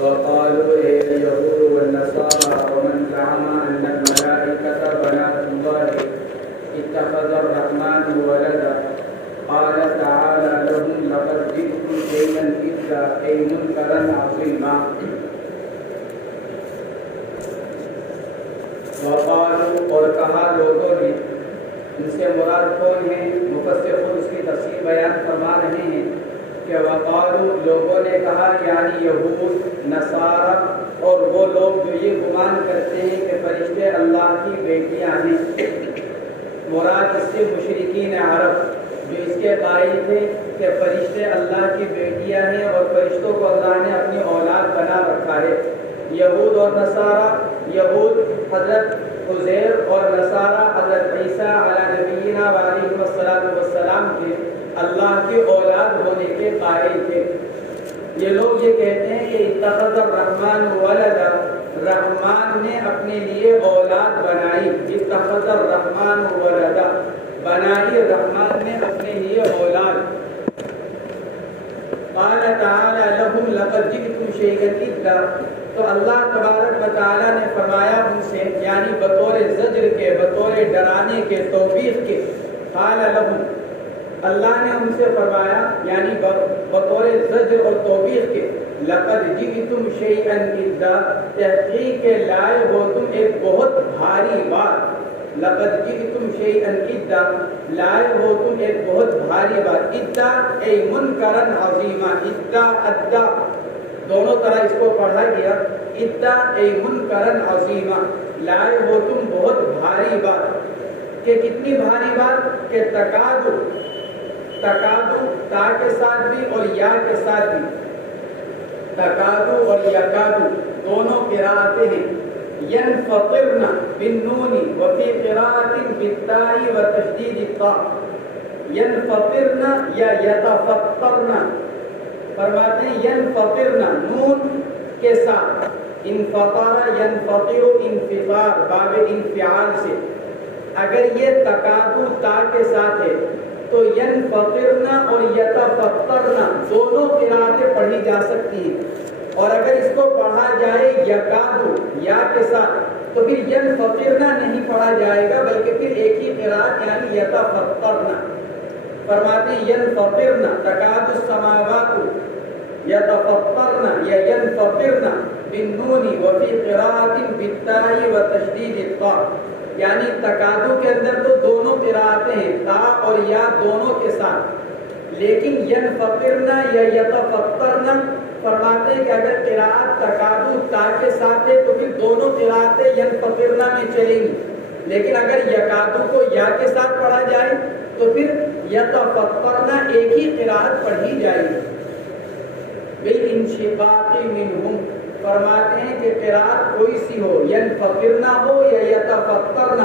وقالوا هي اليهود والنصارى ومن زعم أن الملائكة بنات الله اتخذ الرحمن ولدا قال تعالى لهم لقد جئتم شيئا إدا أي منكرا عظيما وقالوا اور کہا لوگوں نے، ان سے مراد کون ہیں؟ مفسر خود اس کی تفصیل بیان فرما رہے ہیں کہ وقالوا لوگوں نے کہا، یعنی یہود، نصارہ اور وہ لوگ جو یہ گمان کرتے ہیں کہ فرشتے اللہ کی بیٹیاں ہیں۔ مراد اس سے مشرکین عرب جو اس کے قائل تھے کہ فرشتے اللہ کی بیٹیاں ہیں اور فرشتوں کو اللہ نے اپنی اولاد بنا رکھا ہے۔ یہود اور نصارہ، یہود حضرت عزیر اور نصارہ حضرت عیسیٰ علیہ نبینا وعلیہ السلام کے اللہ کی اولاد ہونے کے قائل تھے۔ یہ لوگ یہ کہتے ہیں کہ اتخذ الرحمن ولدا، رحمان نے اپنے لیے اولاد بنائی۔ اتخذ الرحمن ولدا، بنائی رحمان نے اپنے لیے اولاد۔ قال تعالی لهم لقد جئتم شيئا إدا، تو اللہ تبارک و تعالیٰ نے فرمایا ان سے، یعنی بطور زجر کے، بطور ڈرانے کے، توبیخ کے، قال لهم، اللہ نے ان سے فرمایا یعنی بطور زجر اور توبیخ کے، لقد جئتم شیئا ادا، تحقیق کے لائے ہو تم ایک بہت بھاری بات۔ لقد جئتم شیئا ادا، لائے ہو تم ایک بہت بھاری بات۔ ادا ای منکرا عظیما، ادا ادا دونوں طرح اس کو پڑھا گیا۔ ادا ای منکرا عظیما، لائے ہو تم بہت بھاری بات۔ کہ کتنی بھاری بات؟ کہ تکادو تا کے ساتھ بھی اور یا کے ساتھ بھی، تکادو اور یکادو دونوں قراءتیں ہیں۔ ینفطرن بالنون وفی قراءت بالتاء وتشدید الطاء، ینفطرن یا یتفطرن، فرماتے ہیں ینفطرن نون کے ساتھ، انفطر ینفطر انفطار باب انفعال سے۔ اگر یہ تکادو تا کے ساتھ ہے تو ینفطرن اور یتفطرن دونوں قراءتیں پڑھی جا سکتی ہیں، اور اگر اس کو پڑھا جائے یکادو یا کے ساتھ تو پھر ینفطرن نہیں پڑھا جائے گا، بلکہ پھر ایک ہی قراءت یعنی یتفطرن۔ فرماتے ہیں ینفطرن تکادو السماوات یتفطرن یا ینفطرن بالنون وفی قراءت بالتاء وتشدید الطاء، یعنی تکادو کے اندر تو دونوں قراءتیں ہیں، تا اور یا دونوں کے ساتھ، لیکن ینفطرن یا یتفطرن فرماتے ہیں کہ اگر قراءت تکادو تا کے ساتھ ہے تو پھر دونوں قراءتیں ینفطرن میں چلیں گی، لیکن اگر یکادو کو یا کے ساتھ پڑھا جائے تو پھر یتفطرن ایک ہی قراءت پڑھی جائے گی۔ بالانشقاق منہم، فرماتے ہیں کہ قراءت کوئی سی ہو، ینفطرن ہو یا یتفطرن،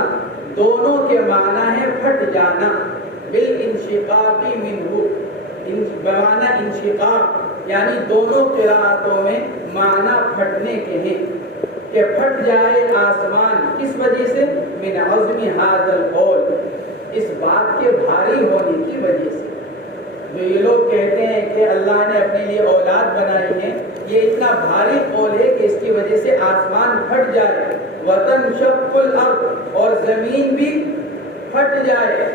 دونوں کے معنی ہے پھٹ جانا۔ بالانشقاق منہ، بمعنی انشقاق، یعنی دونوں قراءتوں میں معنی پھٹنے کے ہیں کہ پھٹ جائے آسمان، کس وجہ سے؟ من عظم ھذا القول، اس بات کے بھاری ہونے کی وجہ سے۔ جو یہ لوگ کہتے ہیں کہ اللہ نے اپنے لیے اولاد بنائی ہے، یہ اتنا بھاری قول ہے کہ اس کی وجہ سے آسمان پھٹ جائے، وتنشق الارض، اور زمین بھی پھٹ جائے،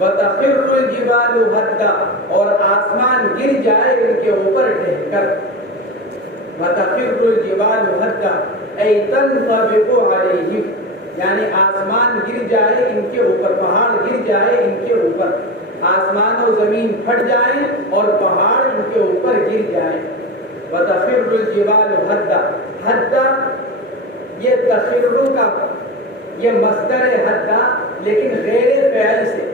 وتخر الجبال هدا، اور آسمان گر جائے ان کے اوپر ڈھہ کر۔ وتخر الجبال هدا ای تنطبق علیہم، یعنی آسمان گر جائے ان کے اوپر، پہاڑ گر جائے ان کے اوپر، آسمان و زمین پھٹ جائیں اور پہاڑ ان کے اوپر گر جائیں۔ وتخر الجبال هدا، ہدا یہ تخر کا یہ مصدر ہے ہدا، لیکن غیر فعل سے،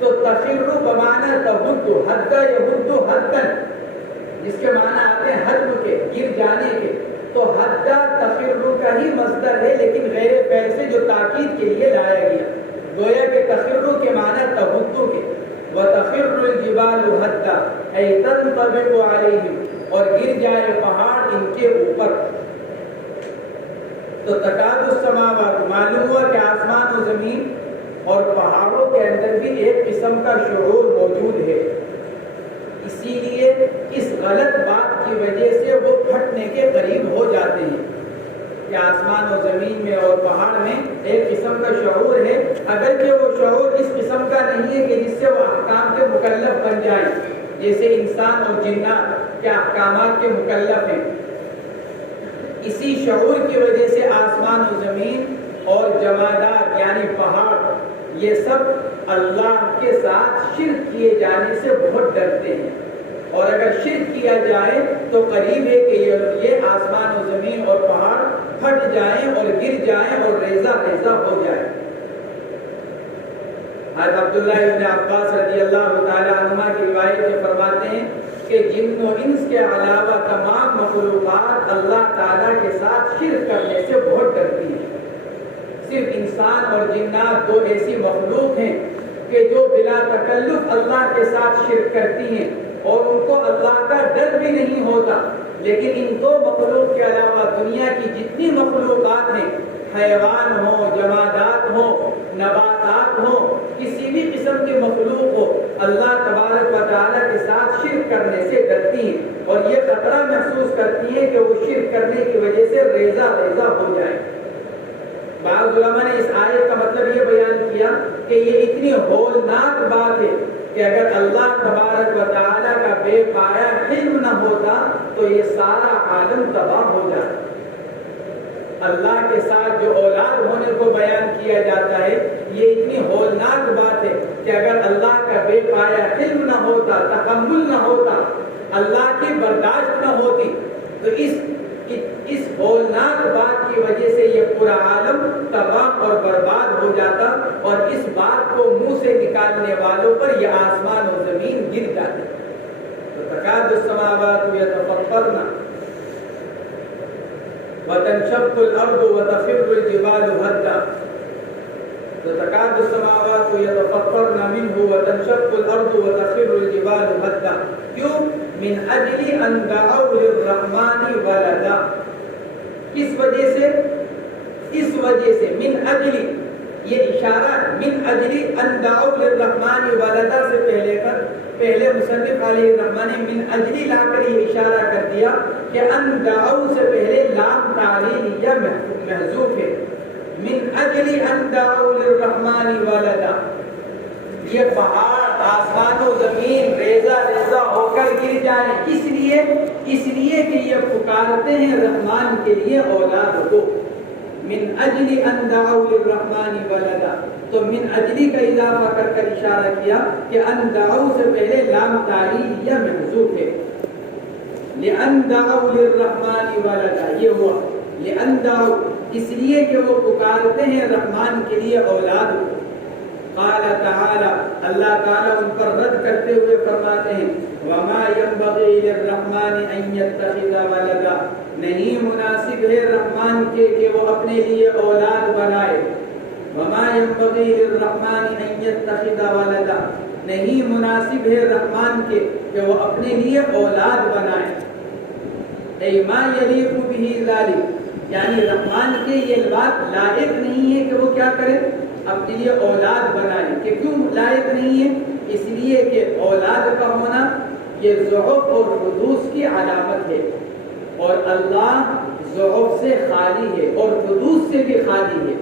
تو تخر بمعنی تہد، ہدا یہد ہدن، جس کے معنی آتے ہیں حد کے، گر جانے کے، تو ہدا تخر کا ہی مصدر ہے لیکن غیر فعل سے، جو تاکید کے لیے لایا گیا، گویا کہ تخر کے معنی تہد کے۔ وتخر الجبال هدا ای تنطبق علیہم، اور گر جائے پہاڑ ان کے اوپر۔ تو تکاد السماوات، معلوم ہوا کہ آسمان و زمین اور پہاڑوں کے اندر بھی ایک قسم کا شعور موجود ہے، کہ آسمان و زمین میں اور پہاڑ میں ایک قسم کا شعور ہے، اگرچہ وہ شعور اس قسم کا نہیں ہے کہ جس سے وہ احکام کے مکلف بن جائے، جیسے انسان اور جنات کے احکامات کے مکلف ہیں۔ اسی شعور کی وجہ سے آسمان و زمین اور جمادات یعنی پہاڑ یہ سب اللہ کے ساتھ شرک کیے جانے سے بہت ڈرتے ہیں، اور اگر شرک کیا جائے تو قریب ہے کہ یہ آسمان و زمین اور پہاڑ پھٹ جائیں اور گر جائیں اور ریزہ ریزہ ہو جائے۔ حضرت عبداللہ ابن عباس رضی اللہ تعالیٰ عنہما کی روایت میں فرماتے ہیں کہ جن و انس کے علاوہ تمام مخلوقات اللہ تعالیٰ کے ساتھ شرک کرنے سے بہت ڈرتی ہیں۔ صرف انسان اور جنات دو ایسی مخلوق ہیں کہ جو بلا تکلف اللہ کے ساتھ شرک کرتی ہیں اور ان کو اللہ کا ڈر بھی نہیں ہوتا، لیکن ان دو مخلوق کے علاوہ دنیا کی جتنی مخلوقات ہیں، حیوان ہو، جمادات ہو، نباتات ہو، کسی بھی قسم کی مخلوق ہو، اللہ تبارک و تعالیٰ کے ساتھ شرک کرنے سے ڈرتی ہیں اور یہ خطرہ محسوس کرتی ہیں کہ وہ شرک کرنے کی وجہ سے ریزہ ریزہ ہو جائے۔ بعض علماء نے اس آیت کا مطلب یہ بیان کیا کہ یہ اتنی ہولناک بات ہے کہ اگر اللہ تبارک و تعالیٰ کا بے پایا علم نہ ہوتا تو یہ سارا عالم تباہ ہو جاتا۔ اللہ کے ساتھ جو اولاد ہونے کو بیان کیا جاتا ہے یہ اتنی ہولناک بات ہے کہ اگر اللہ کا بے پایا علم نہ ہوتا، تحمل نہ ہوتا، اللہ کی برداشت نہ ہوتی تو اس ہولناک بات کی وجہ سے یہ پورا عالم تباہ اور برباد ہو جاتا، اور اس بات کو منہ سے نکالنے والوں پر یہ آسمان و زمین گر جاتے۔ تو تکاد السماوات یتفطرن وتنشق الارض وتخر الجبال هدا، تو تکاد السماوات یتفطرن منه وتنشق الارض وتخر الجبال هدا، کیوں؟ من اجل ان دعوا للرحمن ولدا، کس وجہ سے؟ اس وجہ سے من اجل، یہ اشارہ من اجل ان دعوا للرحمن ولدا سے پہلے مصنف علیہ الرحمن نے من اجل لا کر یہ اشارہ کر دیا کہ ان دعوا سے پہلے لام تعلیلیہ محذوف ہے۔ من اجل ان دعوا للرحمن ولدا، یہ پہاڑ آسمان و زمین ریزہ ریزہ ہو کر گر جائیں، اس لیے کہ یہ پکارتے ہیں رحمان کے لیے اولاد کو۔ من اجل ان دعوا للرحمن ولدا، تو من اجلی کا اضافہ کر کر اشارہ کیا کہ ان دعوا سے پہلے لام تعلیل یا محذوف ہے۔ لأن دعوا للرحمن ولدا، یہ ہوا لأن دعوا، اس لیے کہ وہ پکارتے ہیں رحمان کے لیے اولاد کو۔ قال تعالی، اللہ تعالیٰ ان پر رد کرتے ہوئے فرماتے ہیں وما ينبغي للرحمن ان يتخذ ولدا، نہیں مناسب ہے رحمان کے کہ وہ اپنے لیے اولاد بنائے۔ وما ينبغي للرحمن ان يتخذ ولدا، نہیں مناسب ہے رحمان کے کہ وہ اپنے لیے اولاد بنائے۔ اے ما يليق به ذلك، یعنی رحمان کے یہ بات لائق نہیں ہے کہ وہ کیا کرے؟ اپنے لیے اولاد بنائے۔ کہ کیوں لائق نہیں ہے؟ اس لیے کہ اولاد کا ہونا یہ ضعف اور حدوث کی علامت ہے، اور اللہ ضعف سے خالی ہے اور حدوث سے بھی خالی ہے۔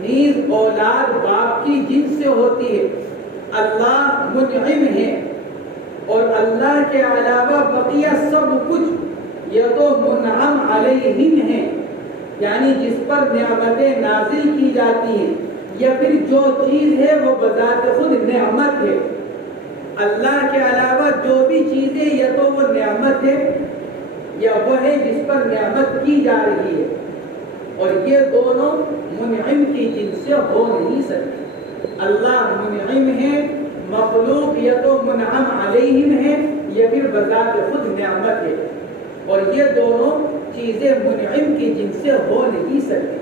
نیز اولاد باپ کی جنس سے ہوتی ہے۔ اللہ منعم ہے، اور اللہ کے علاوہ بقیہ سب کچھ یا تو منعم علیہم ہیں، یعنی جس پر نعمتیں نازل کی جاتی ہیں، یا پھر جو چیز ہے وہ بذات خود نعمت ہے۔ اللہ کے علاوہ جو بھی چیزیں یا تو وہ نعمت ہے یا وہ ہے جس پر نعمت کی جا رہی ہے، اور یہ دونوں منعم کی جنس سے ہو نہیں سکتے۔ اللہ منعم ہے، مخلوق یا تو منعم علیہم ہے یا پھر بذات خود نعمت ہے، اور یہ دونوں چیزیں منعم کی جنس سے ہو نہیں سکتی۔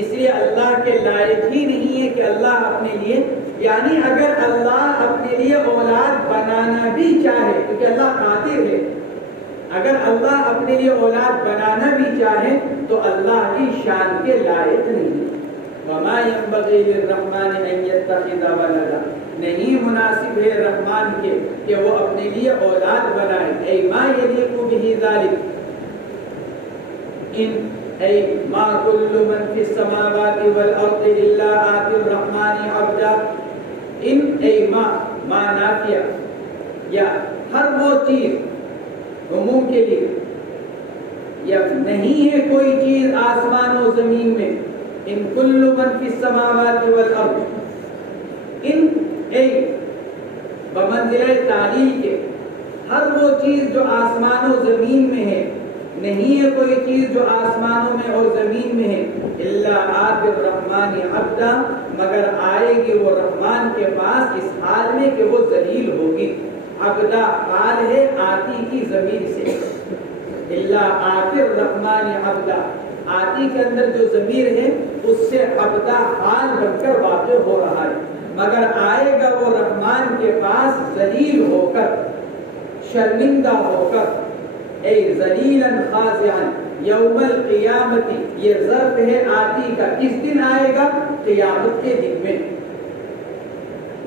اس لیے اللہ کے لائق ہی نہیں ہے کہ اللہ اپنے لیے، یعنی اگر اللہ اپنے لیے اولاد بنانا بھی چاہے، کیونکہ اللہ قادر ہے، اگر اللہ اپنے لیے اولاد بنانا بھی چاہے تو اللہ کی شان کے لائق نہیں۔ وما ينبغي للرحمن ان يتخذ ولدا، نہیں مناسب ہے رحمان کے کہ وہ اپنے لیے اولاد بنائے۔ اے ما يليق به ذلك، اے ما کل من فی السماوات والارض الا آتی الرحمن عبدا، ان اے ما نافیہ یا ہر وہ چیز عموم کے لیے، یا نہیں ہے کوئی چیز آسمان و زمین میں، ان کل من فی السماوات والارض، ان اے بمنزلہ تعلیل کے، ہر وہ چیز جو آسمان و زمین میں ہے، نہیں ہے کوئی چیز جو آسمانوں میں اور زمین میں ہے، الا آتی الرحمن عبدا، مگر آئے گی وہ رحمان کے پاس اس حال میں کہ وہ ذلیل ہوگی۔ عبدا حال ہے آتی کی ضمیر سے، الا آتی الرحمن عبدا، آتی کے اندر جو ضمیر ہے اس سے عبدا حال بن کر واقع ہو رہا ہے، مگر آئے گا وہ رحمان کے پاس ذلیل ہو کر، شرمندہ ہو کر، اے ذلیلا خاضعا یوم القیامت، یہ ظرف ہے آتی کا، کس دن آئے گا؟ قیامت کے دن میں۔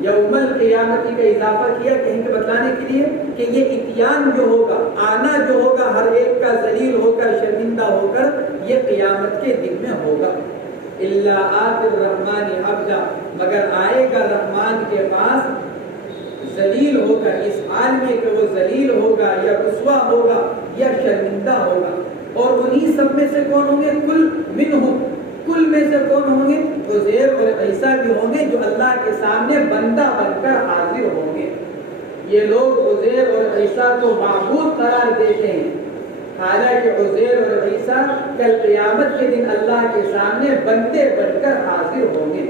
یوم القیامت کا اضافہ کیا کہیں کہ بتلانے کے لیے کہ یہ اتیان جو ہوگا، آنا جو ہوگا ہر ایک کا ذلیل ہو کر، شرمندہ ہو کر، یہ قیامت کے دن میں ہوگا۔ الا آتی الرحمن عبدا، مگر آئے گا رحمان کے پاس ذلیل ہو کر، اس حال میں کہ وہ ذلیل ہوگا یا رسوا ہوگا یا شرمندہ ہوگا۔ اور انہی سب میں سے کون ہوں گے؟ کل منہم، کل میں سے کون ہوں گے؟ عزیر اور عیسیٰ بھی ہوں گے، جو اللہ کے سامنے بندہ بن کر حاضر ہوں گے۔ یہ لوگ عزیر اور عیسیٰ کو معبود قرار دیتے ہیں، حالانکہ عزیر اور عیسیٰ کل قیامت کے دن اللہ کے سامنے بندے بن کر حاضر ہوں گے۔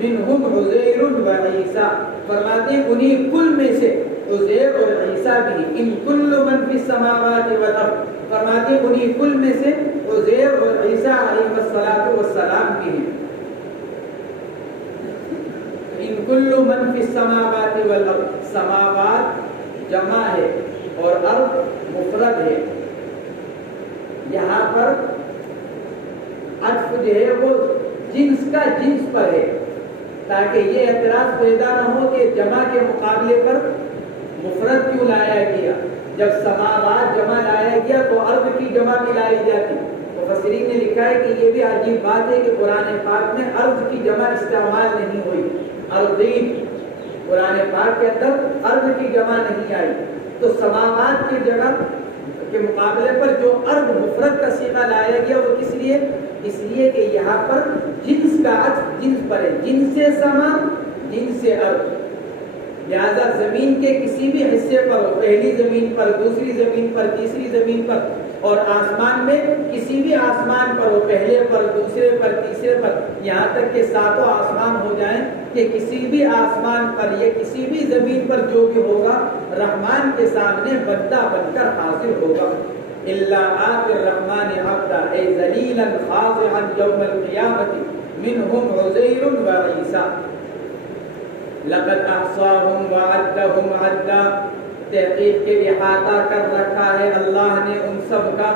منہم عزیر و عیسیٰ، فرماتے ہیں انہی کل میں سے عزیر اور عیسیٰ بھی، ان کل من فی السماوات والارض، فرماتے ہیں انہی کل میں سے عزیر اور عیسیٰ علیہ السلام بھی ہیں۔ ان کل من فی السماوات والارض، سماوات جمع ہے اور ارض مفرد ہے، یہاں پر عطف جو ہے وہ جنس کا جنس پر ہے، تاکہ یہ اعتراض پیدا نہ ہو کہ جمع کے مقابلے پر مفرد کیوں لایا گیا، جب سماوات جمع لایا گیا تو ارض کی جمع بھی لائی جاتی۔ مفسرین نے لکھا ہے کہ یہ بھی عجیب بات ہے کہ قرآن پاک میں ارض کی جمع استعمال نہیں ہوئی، ارضین، قرآن پاک کے اندر ارض کی جمع نہیں آئی، تو سماوات کی جگہ کے مقابلے پر جو ارض مفرد کا صیغہ لایا گیا وہ کس لیے؟ اس لیے کہ یہاں پر جنس کا عطف جنس پر ہے، جنس سے سما، جنس سے ارض، لہذا زمین کے کسی بھی حصے پر ہو، پہلی زمین پر، دوسری زمین پر، تیسری زمین پر، اور آسمان میں کسی بھی آسمان پر ہو، پہلے پر، دوسرے پر، تیسرے پر، یہاں تک کہ ساتوں آسمان ہو جائیں، کہ کسی بھی آسمان پر یا کسی بھی زمین پر جو بھی ہوگا رحمان کے سامنے بندہ بن کر حاضر ہوگا۔ الا آتی الرحمن عبدا، اے ذلیلا خاضعا یوم القیامت، منہم عزیر و عیسیٰ، لقد احصاهم وعدهم عدا، تحقیق کے احاطہ کر رکھا ہے اللہ نے ان سب کا،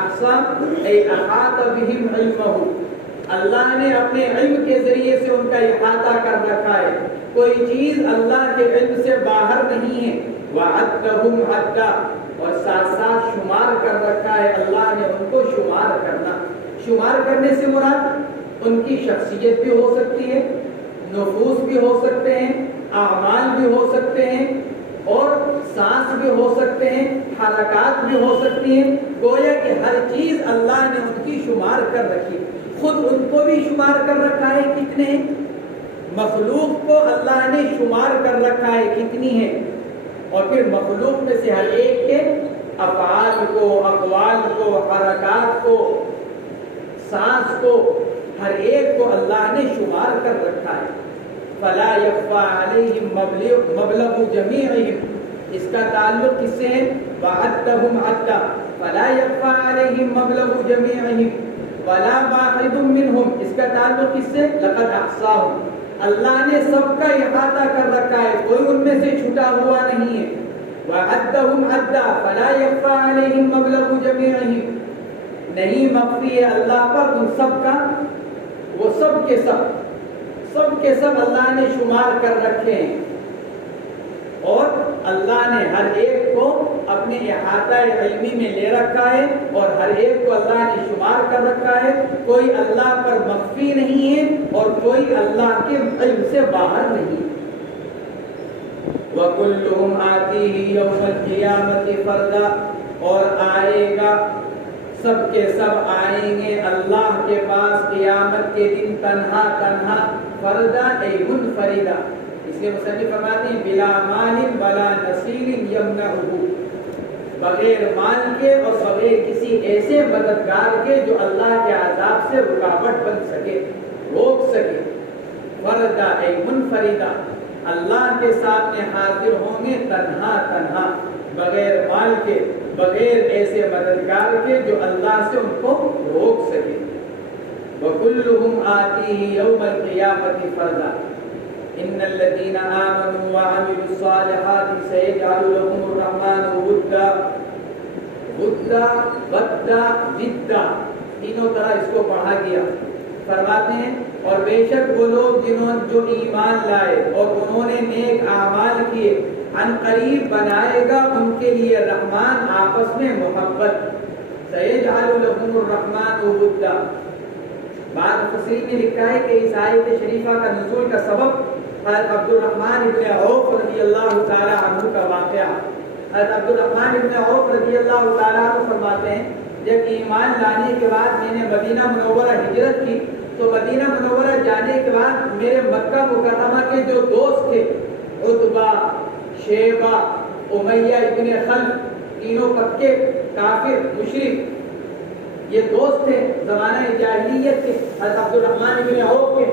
احصا اے احاط بہم علمہ، اللہ نے اپنے علم کے ذریعے سے ان کا احاطہ کر رکھا ہے، کوئی چیز اللہ کے علم سے باہر نہیں ہے، وعدهم عدا، اور ساتھ ساتھ شمار کر رکھا ہے اللہ نے ان کو شمار کرنا۔ شمار کرنے سے مراد ان کی شخصیت بھی ہو سکتی ہے، نفوس بھی ہو سکتے ہیں، اعمال بھی ہو سکتے ہیں، اور سانس بھی ہو سکتے ہیں، حرکات بھی ہو سکتی ہیں، گویا کہ ہر چیز اللہ نے ان کی شمار کر رکھی، خود ان کو بھی شمار کر رکھا ہے کتنے ہیں، مخلوق کو اللہ نے شمار کر رکھا ہے کتنی ہے، اور پھر مخلوق میں سے ہر ایک کے افعال کو، اقوال کو، حرکات کو، سانس کو، ہر ایک کو اللہ نے شمار کر رکھا ہے۔ فلا یخفی علیہم مبلغ جمیعہم، اس کا تعلق کس سے ہے؟ وعدہم عدا، فلا یخفی علیہم مبلغ جمیعہم ولا واحد منہم، اس کا تعلق کس سے؟ لقد احصاہم، اللہ نے سب کا احاطہ کر رکھا ہے، کوئی ان میں سے چھٹا ہوا نہیں ہے۔ وعدہم عدا فلا یخفی علیہم مبلغ جمیعہم، نہیں مخفی ہے اللہ پر ان سب کا، وہ سب کے سب اللہ نے شمار کر رکھے ہیں۔ اور اللہ نے ہر ایک کو اپنے احاطہ علمی میں لے رکھا ہے اور ہر ایک کو اللہ نے شمار کر رکھا ہے. کوئی اللہ پر مخفی نہیں ہے اور کوئی اللہ کے علم سے باہر نہیں. وَكُلُّهُمْ آتِيهِ يَوْمَ الْقِيَامَةِ فَرْدًا اور آئے گا سب کے سب آئیں گے اللہ کے پاس قیامت کے دن تنہا تنہا. فردا ای منفردا. اس لیے مصنف فرماتے ہیں بلا مال ولا نصیر یمنعہ، بغیر مال کے اور بغیر کسی ایسے مددگار کے جو اللہ کے عذاب سے رکاوٹ بن سکے، روک سکے. فردا ای منفردا، اللہ کے سامنے حاضر ہوں گے تنہا تنہا، بغیر مال کے، بغیر ایسے مددگار کے جو اللہ سے ان کو روک سکے. وَكُلُّهُمْ آتِيهِ يَوْمَ الْقِيَامَةِ فَرْدًا إِنَّ الَّذِينَ آمَنُوا وَعَمِلُوا الصَّالِحَاتِ سَيَجْعَلُ لَهُمُ الرَّحْمَنُ وُدًّا. وُدًّا، وَدًّا، ضِدًّا، تینوں طرح اس کو پڑھا گیا. فرماتے ہیں اور بے شک وہ لوگ جو ایمان لائے اور انہوں نے نیک اعمال کیے، ان قریب بنائے گا ان کے لیے رحمان آپس میں محبت. سَيَجْعَلُ لَهُمُ الرَّحْمَنُ وُدًّا. بعض مفسرین نے لکھا ہے کہ اس آیت شریفہ کا نزول کا سبب حضرت عبد الرحمن ابن عوف رضی اللہ تعالی عنہ کا واقعہ. حضرت عبد الرحمن ابن عوف رضی اللہ تعالی عنہ فرماتے ہیں جب ایمان لانے کے بعد میں نے مدینہ منورہ ہجرت کی تو مدینہ منورہ جانے کے بعد میرے مکہ مکرمہ کے جو دوست تھے، عتبہ، شیبہ، امیہ ابن خلف، تینوں پکے کافر مشرک، یہ دوست تھے زمانہ جاہلیت کے حضرت عبد الرحمن ابن عوف کے.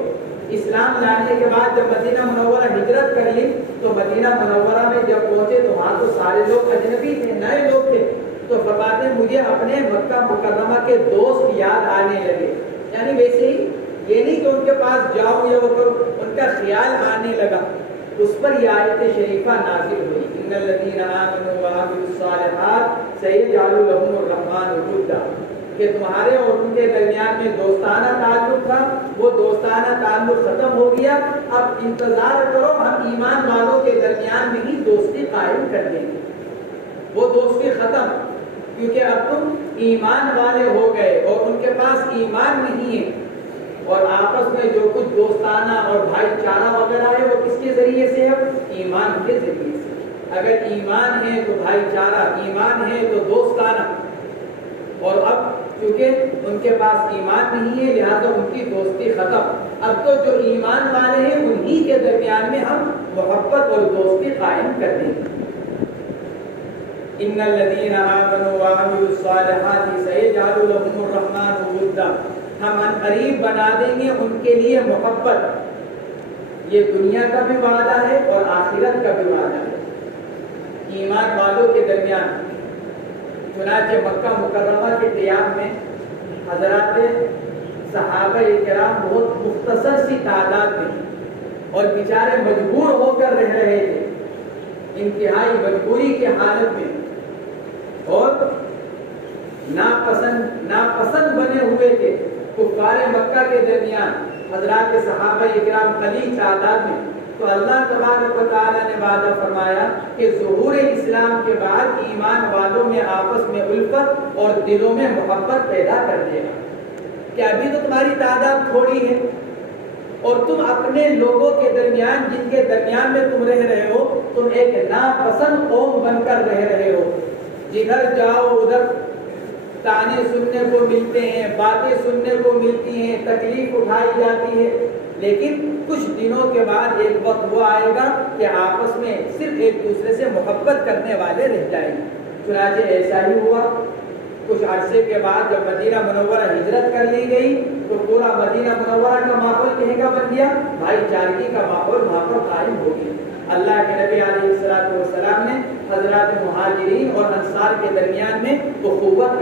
اسلام لانے کے بعد جب مدینہ منورہ ہجرت کر لی تو مدینہ منورہ میں جب پہنچے تو وہاں تو سارے لوگ اجنبی تھے، نئے لوگ تھے. تو فرماتے ہیں مجھے اپنے مکہ مکرمہ کے دوست یاد آنے لگے. یعنی ویسے ہی یہ نہیں کہ ان کے پاس جاؤ یا وہ کرو، ان کا خیال آنے لگا. اس پر یہ آیت شریفہ نازل ہوئی ان الذین آمنوا وعملوا الصالحات سیجعل لهم الرحمن ودا، کہ تمہارے اور ان کے درمیان میں دوستانہ تعلق تھا، وہ دوستانہ تعلق ختم ہو گیا. اب انتظار کرو ہم ایمان والوں کے درمیان میں ہی دوستی قائم کر دیں گے. وہ دوستی ختم کیونکہ اب تم ایمان والے ہو گئے اور ان کے پاس ایمان نہیں ہے. اور آپس میں جو کچھ دوستانہ اور بھائی چارہ وغیرہ ہے وہ کس کے ذریعے سے ہے؟ ایمان کے ذریعے سے. اگر ایمان ہے تو بھائی چارہ، ایمان ہے تو دوستانہ. اور اب کیونکہ ان کے پاس ایمان نہیں ہے لہذا ان کی دوستی ختم. اب تو جو ایمان والے ہیں انہی کے درمیان میں ہم محبت اور دوستی قائم کر دیں گے. ان الذین آمنوا وعملوا الصالحات سیجعل لهم الرحمن ودا، ہم ان قریب بنا دیں گے ان کے لیے محبت. یہ دنیا کا بھی وعدہ ہے اور آخرت کا بھی وعدہ ہے ایمان والوں کے درمیان. چنانچہ مکہ مکرمہ کے قیام میں حضرات صحابہ کرام بہت مختصر سی تعداد میں اور بیچارے مجبور ہو کر رہ رہے تھے، انتہائی مجبوری کے حالت میں، اور ناپسند بنے ہوئے تھے کفار مکہ کے درمیان حضرات صحابہ کرام قلیل تعداد میں. تو اللہ تبارک و تعالیٰ نے وعدہ فرمایا کہ ظہور اسلام کے بعد ایمان والوں میں آپس میں الفت اور دلوں میں محبت پیدا کر دے گا. کہ ابھی تو تمہاری تعداد تھوڑی ہے اور تم اپنے لوگوں کے درمیان جن کے درمیان میں تم رہ رہے ہو تم ایک ناپسند قوم بن کر رہ رہے ہو. جدھر جاؤ ادھر تانے سننے کو ملتے ہیں، باتیں سننے کو ملتی ہیں، تکلیف اٹھائی جاتی ہے. لیکن کچھ دنوں کے بعد ایک وقت وہ آئے گا کہ آپس میں صرف ایک دوسرے سے محبت کرنے والے رہ جائیں گے. چنانچہ ایسا ہی ہوا. کچھ عرصے کے بعد جب مدینہ منورہ ہجرت کر لی گئی تو پورا مدینہ منورہ کا ماحول کہیں کا بن گیا، بھائی چارگی کا ماحول وہاں پر قائم ہو گیا. اللہ کے نبی علیہ الصلوۃ والسلام نے حضرات مہاجرین اور انصار کے درمیان میں اخوت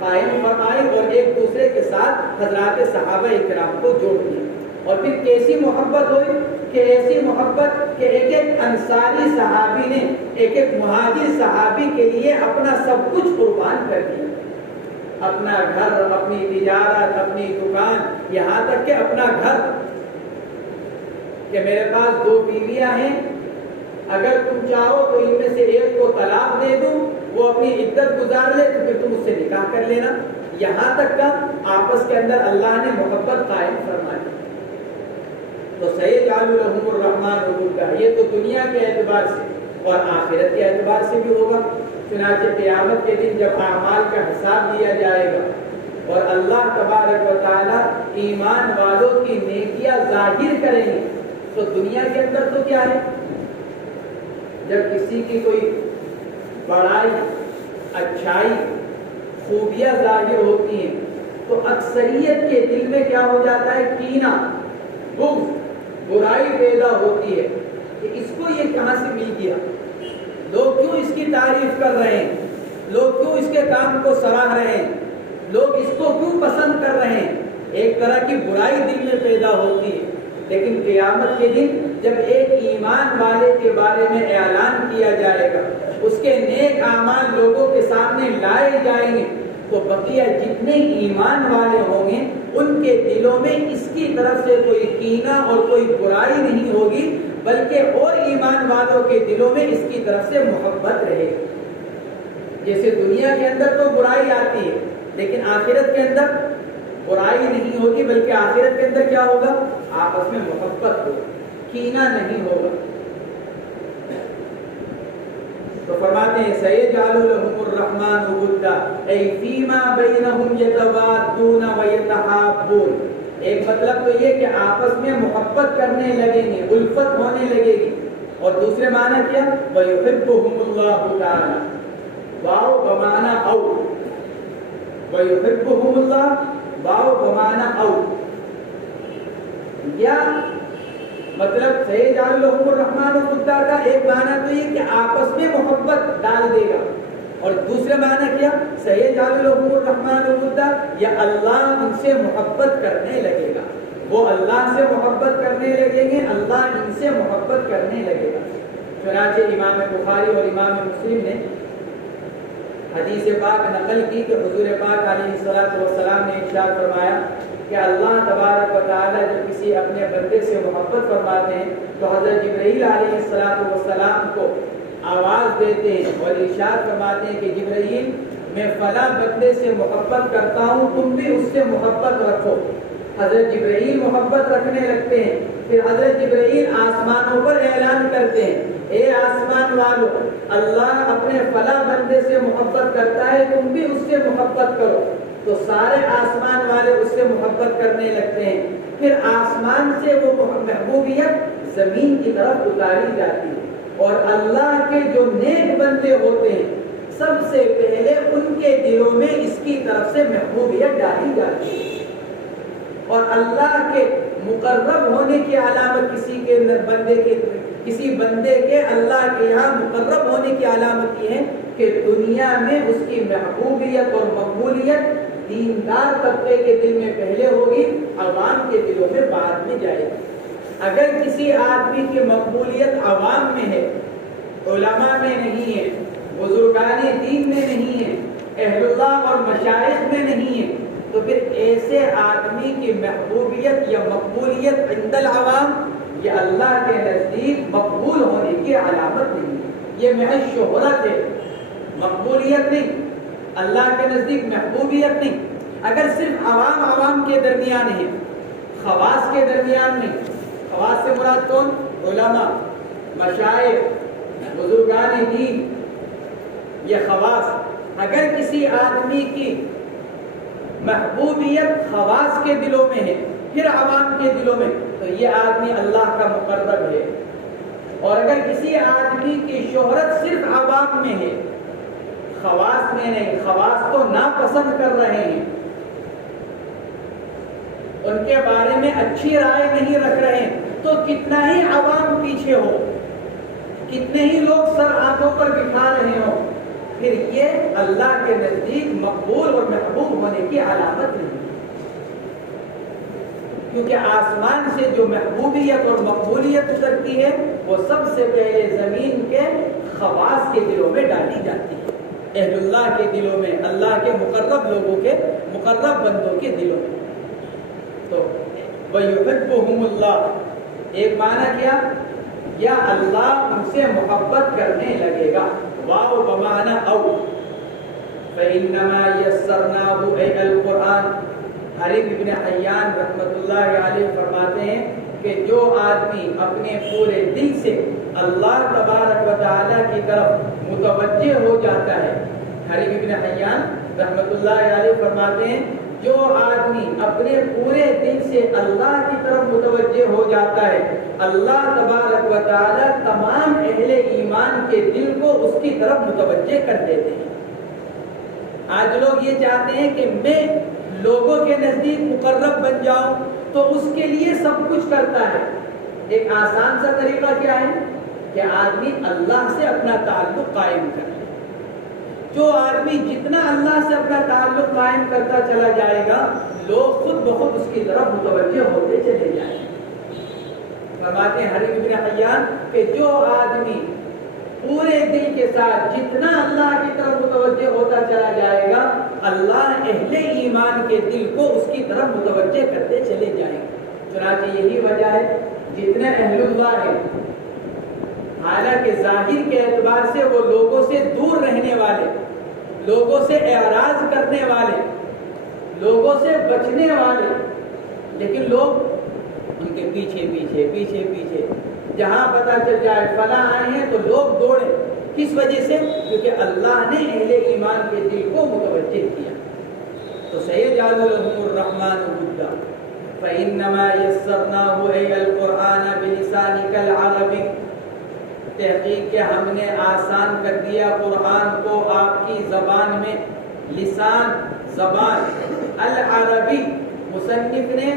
قائم فرمائی اور ایک دوسرے کے ساتھ حضرات صحابہ کرام کو جوڑ دیا. اور پھر کیسی محبت ہوئی کہ ایسی محبت کہ ایک ایک انصاری صحابی نے ایک ایک مہاجر صحابی کے لیے اپنا سب کچھ قربان کر دیا. اپنا گھر، اپنی تجارت، اپنی دکان، یہاں تک کہ اپنا گھر. کہ میرے پاس 2 بیویاں ہیں، اگر تم چاہو تو ان میں سے ایک کو طلاق دے دوں، وہ اپنی عدت گزار لے تو پھر تم اس سے نکاح کر لینا۔ یہاں تک کا آپس کے اندر اللہ نے محبت قائم فرمائی۔ تو سیجعل لهم الرحمن ودا، یہ تو دنیا کے اعتبار سے اور آخرت کے اعتبار سے بھی ہوگا۔ چنانچہ قیامت کے دن جب اعمال کا حساب لیا جائے گا اور اللہ تبارک و تعالی ایمان والوں کی نیکیاں ظاہر کریں گے، تو دنیا کے اندر تو کیا ہے، جب کسی کی کوئی بڑائی، اچھائی، خوبیاں ظاہر ہوتی ہیں تو اکثریت کے دل میں کیا ہو جاتا ہے، کینہ، بغض، برائی پیدا ہوتی ہے کہ اس کو یہ کہاں سے مل گیا، لوگ کیوں اس کی تعریف کر رہے ہیں، لوگ کیوں اس کے کام کو سراہ رہے ہیں، لوگ اس کو کیوں پسند کر رہے ہیں، ایک طرح کی برائی دل میں پیدا ہوتی ہے۔ لیکن قیامت کے دن جب ایک ایمان والے کے بارے میں اعلان کیا جائے گا، اس کے نیک اعمال لوگوں کے سامنے لائے جائیں گے، تو بقیہ جتنے ایمان والے ہوں گے ان کے دلوں میں اس کی طرف سے کوئی کینہ اور کوئی برائی نہیں ہوگی، بلکہ اور ایمان والوں کے دلوں میں اس کی طرف سے محبت رہے گی۔ جیسے دنیا کے اندر تو برائی آتی ہے، لیکن آخرت کے اندر برائی نہیں ہوگی، بلکہ آخرت کے اندر کیا ہوگا، آپس میں محبت ہوگی، کینہ نہیں ہوگا۔ تو فرماتے ہیں سیجعل لهم الرحمن ودا ای فیما بینہم یتوادون ویتحابون۔ ایک مطلب تو یہ کہ آپس میں محبت کرنے لگیں گے، الفت ہونے لگے گی، اور دوسرے معنی کیا، ویحبہم اللہ تعالی، واو بمعنی او، ویحبہم اللہ، واو بمعنی او، یا مطلب سیجعل لهم الرحمن ودا کا ایک معنی تو یہ کہ آپس میں محبت ڈال دے گا، اور دوسرے معنی کیا، سیجعل لهم الرحمن ودا، یا اللہ ان سے محبت کرنے لگے گا، وہ اللہ سے محبت کرنے لگیں گے، اللہ ان سے محبت کرنے لگے گا۔ چنانچہ امام بخاری اور امام مسلم نے حدیث پاک نقل کی کہ حضور پاک علیہ الصلوۃ والسلام نے ارشاد فرمایا کہ اللہ تبارک و تعالی جب کسی اپنے بندے سے محبت فرماتے ہیں تو حضرت جبرائیل علیہ السلام کو آواز دیتے ہیں اور ارشاد فرماتے ہیں کہ جبرائیل، میں فلاں بندے سے محبت کرتا ہوں، تم بھی اس سے محبت رکھو۔ حضرت جبرائیل محبت رکھنے لگتے ہیں، پھر حضرت جبرائیل آسمانوں پر اعلان کرتے ہیں، اے آسمان والو، اللہ اپنے فلاں بندے سے محبت کرتا ہے، تم بھی اس سے محبت کرو۔ تو سارے آسمان والے اس سے محبت کرنے لگتے ہیں، پھر آسمان سے وہ محبوبیت زمین کی طرف اتاری جاتی ہے، اور اللہ کے جو نیک بندے ہوتے ہیں سب سے پہلے ان کے دلوں میں اس کی طرف سے محبوبیت ڈالی جاتی ہے۔ اور اللہ کے مقرب ہونے کی علامت کسی بندے کے اللہ کے یہاں مقرب ہونے کی علامت یہ ہے کہ دنیا میں اس کی محبوبیت اور مقبولیت دیندار طبقے کے دل میں پہلے ہوگی، عوام کے دلوں میں بعد میں جائے گی۔ اگر کسی آدمی کی مقبولیت عوام میں ہے، علماء میں نہیں ہے، بزرگان دین میں نہیں ہے، اہل اللہ اور مشائخ میں نہیں ہے، تو پھر ایسے آدمی کی محبوبیت یا مقبولیت عند العوام یہ اللہ کے نزدیک مقبول ہونے کی علامت نہیں ہے، یہ محض شہرت ہے، مقبولیت نہیں، اللہ کے نزدیک محبوبیت نہیں۔ اگر صرف عوام کے درمیان ہے، خواص کے درمیان نہیں، خواص سے مراد کون، علماء، مشائخ، بزرگان دین، یہ خواص، اگر کسی آدمی کی محبوبیت خواص کے دلوں میں ہے پھر عوام کے دلوں میں، تو یہ آدمی اللہ کا مقرب ہے۔ اور اگر کسی آدمی کی شہرت صرف عوام میں ہے، خواص میں نہیں، خواص تو ناپسند کر رہے ہیں، ان کے بارے میں اچھی رائے نہیں رکھ رہے ہیں، تو کتنا ہی عوام پیچھے ہو، کتنے ہی لوگ سر آنکھوں پر بٹھا رہے ہوں، پھر یہ اللہ کے نزدیک مقبول اور محبوب ہونے کی علامت نہیں، کیونکہ آسمان سے جو محبوبیت اور مقبولیت اترتی ہے وہ سب سے پہلے زمین کے خواص کے دلوں میں ڈالی جاتی ہے، اہل اللہ کے دلوں میں، اللہ کے مقرب لوگوں کے، مقرب بندوں کے دلوں میں۔ تو وَيُحِبُّهُمُ اللَّهُ، ایک معنی کیا؟ یا اللہ ان سے محبت کرنے لگے گا، واو بمعنی او، فإنما یسرناہ اے القرآن۔ حریب ابن حیان رحمۃ اللہ علیہ فرماتے ہیں کہ جو آدمی اپنے پورے دل سے اللہ تبارک و تعالیٰ کی طرف متوجہ ہو جاتا ہے، حریب ابن حیان رحمۃ اللہ علیہ فرماتے ہیں جو آدمی اپنے پورے دل سے اللہ کی طرف متوجہ ہو جاتا ہے، اللہ تبارک و تعالیٰ تمام اہل ایمان کے دل کو اس کی طرف متوجہ کر دیتے ہیں۔ آج لوگ یہ چاہتے ہیں کہ میں لوگوں کے نزدیک مقرب بن جاؤں، تو اس کے لیے سب کچھ کرتا ہے۔ ایک آسان سا طریقہ کیا ہے کہ آدمی اللہ سے اپنا تعلق قائم کرے۔ جو آدمی جتنا اللہ سے اپنا تعلق قائم کرتا چلا جائے گا، لوگ خود بخود اس کی طرف متوجہ ہوتے چلے جائیں گے۔ فرماتے ہیں حریب ابن حیان کہ جو آدمی پورے دل کے ساتھ جتنا اللہ کی طرف متوجہ ہوتا چلا جائے گا، اللہ اہل ایمان کے دل کو اس کی طرف متوجہ کرتے چلے جائیں گے۔ چنانچہ یہی وجہ ہے جتنے اہل اللہ ہیں، حالانکہ ظاہر کے اعتبار سے وہ لوگوں سے دور رہنے والے، لوگوں سے اعراض کرنے والے، لوگوں سے بچنے والے، لیکن لوگ ان کے پیچھے پیچھے پیچھے پیچھے، جہاں پتہ چل جائے فلاں آئے ہیں تو لوگ دوڑیں۔ کس وجہ سے؟ کیونکہ اللہ نے اہل ایمان کے دل کو متوجہ کیا۔ تو سیجعل لهم الرحمن ودا فإنما يسرناه أي القرآن بلسانك العربي، تحقیق کہ ہم نے آسان کر دیا قرآن کو آپ کی زبان میں، لسان زبان، العربی مصنف نے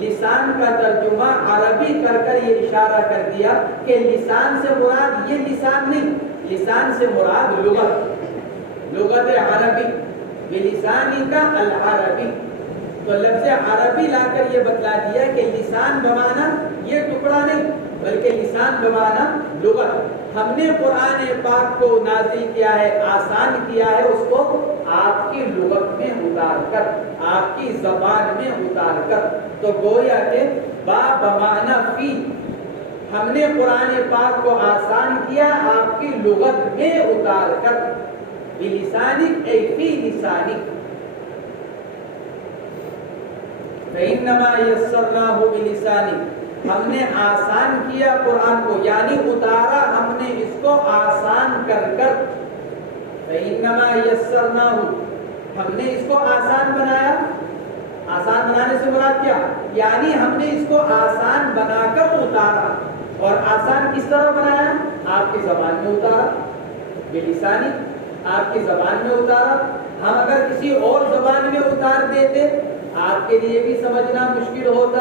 لسان کا ترجمہ عربی کر کر یہ اشارہ کر دیا کہ لسان سے مراد یہ لسان نہیں، لسان سے مراد لغت، لغت عربی، بلسانی کا العربی۔ تو لفظ عربی لا کر یہ بتلا دیا کہ لسان بمانا یہ ٹکڑا نہیں، بلکہ لسان بمانا لغت۔ ہم نے قرآن پاک کو نازل کیا ہے، آسان کیا ہے اس کو آپ کی لغت میں اتار کر، آپ کی زبان میں اتار کر۔ تو گویا کہ با بمانا فی، ہم نے قرآن پاک کو آسان کیا آپ کی لغت میں اتار کر، بلسانک ای فی لسانک، فإنما یسرناہ بلسانک، ہم نے آسان کیا قرآن کو، یعنی اتارا ہم نے اس کو آسان کر کر، فإنما یسرناہ، ہم نے اس کو آسان بنایا۔ آسان بنانے سے مراد کیا؟ یعنی ہم نے اس کو آسان بنا کر اتارا، اور آسان کس طرح بنایا؟ آپ کی زبان میں اتارا، بلسانی، آپ کی زبان میں اتارا۔ ہم اگر کسی اور زبان میں اتار دیتے آپ کے لیے بھی سمجھنا مشکل ہوتا،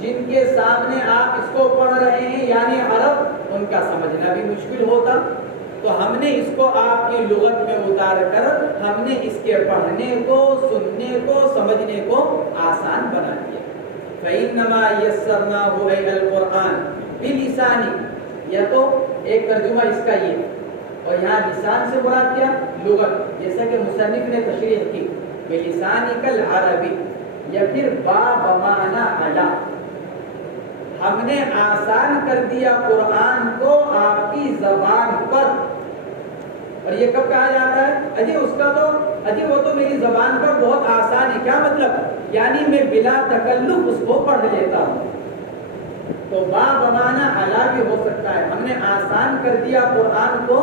جن کے سامنے آپ اس کو پڑھ رہے ہیں یعنی عرب، ان کا سمجھنا بھی مشکل ہوتا۔ تو ہم نے اس کو آپ کی لغت میں اتار کر ہم نے اس کے پڑھنے کو، سننے کو، سمجھنے کو آسان بنا دیا۔ فإنما یسرناہ أي القرآن بلسانک، یا تو ایک ترجمہ اس کا یہ، اور یہاں لسان سے مراد کیا؟ لغت، جیسا کہ مصنف نے تشریح کی، بلسانک العربی، یا پھر با بمعنی علی، ہم نے آسان کر دیا قرآن کو آپ کی زبان پر۔ اور یہ کب کہا جاتا ہے؟ اجی اس کا تو وہ تو میری زبان پر بہت آسان ہے، کیا مطلب؟ یعنی میں بلا تکلف اس کو پڑھ لیتا ہوں۔ تو با بمعنی علی بھی ہو سکتا ہے، ہم نے آسان کر دیا قرآن کو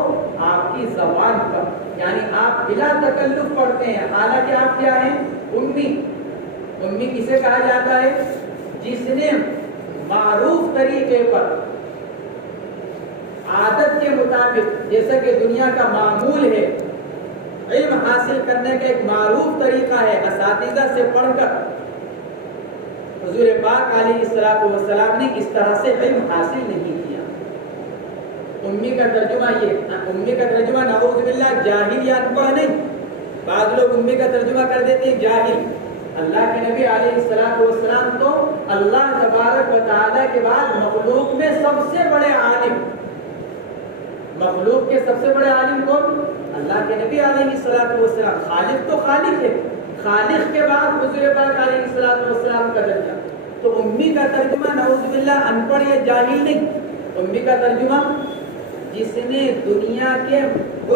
آپ کی زبان پر، یعنی آپ بلا تکلف پڑھتے ہیں، حالانکہ آپ کیا ہیں؟ امی۔ امی کسے کہا جاتا ہے؟ جس نے معروف طریقے پر، عادت کے مطابق، جیسا کہ دنیا کا معمول ہے، علم حاصل کرنے کا ایک معروف طریقہ ہے، اساتذہ سے پڑھ کر۔ حضور پاک علیہ السلام نے اس طرح سے علم حاصل نہیں کیا۔ امی کا ترجمہ یہ، امی کا ترجمہ نعوذ باللہ جاہل یا ان پڑھ نہیں، بعض لوگ امی کا ترجمہ کر دیتے ہیں جاہل۔ اللہ کے نبی علیہ السلام تو اللہ تبارک و تعالیٰ کے بعد مخلوق میں سب سے بڑے عالم، مخلوق کے سب سے بڑے عالم کون؟ اللہ کے نبی علیہ السلام۔ خالق تو خالق ہے، خالق کے بعد حضور پاک علیہ السلام کا درجہ۔ تو امی کا ترجمہ نعوذ باللہ ان پڑھ یا جاہل نہیں، امی کا ترجمہ جس نے دنیا کے عرف